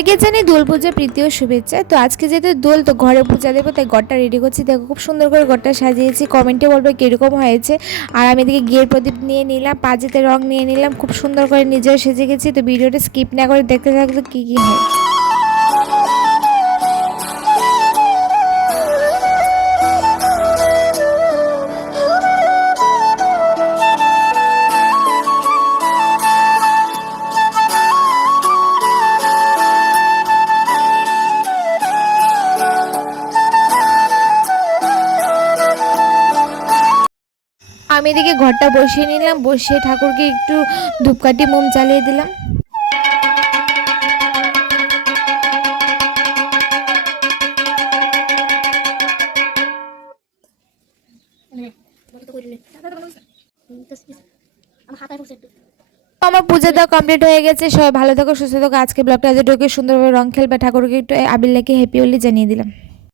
আগে জানি দোল পূজা প্রীতি ও শুভেচ্ছা। তো আজকে যেহেতু দোল, তো ঘরে পূজা দেবো, তাই ঘরটা রেডি করছি। দেখো খুব সুন্দর করে ঘরটা সাজিয়েছি, কমেন্টে বলবে কীরকম হয়েছে। আর আমি এদিকে ঘিয়ের প্রদীপ নিয়ে নিলাম, পাজিতে রং নিয়ে নিলাম, খুব সুন্দর করে নিজেও সেজে গেছি। তো ভিডিওটা স্কিপ না করে দেখতে থাকলে কী কী হয়। আমি এদিকে ঘরটা বসিয়ে নিলাম, বসিয়ে ঠাকুরকে একটু ধূপকাঠি মোম জ্বালিয়ে দিলাম। আমার পূজা দেওয়া কমপ্লিট হয়ে গেছে। সবাই ভালো থাকো, সুস্থ থাকো। আজকে ব্লগটা এতটুকু, সুন্দরভাবে রং খেলবে, ঠাকুরকে একটু আবির লেগে হ্যাপি হোলি জানিয়ে দিলাম।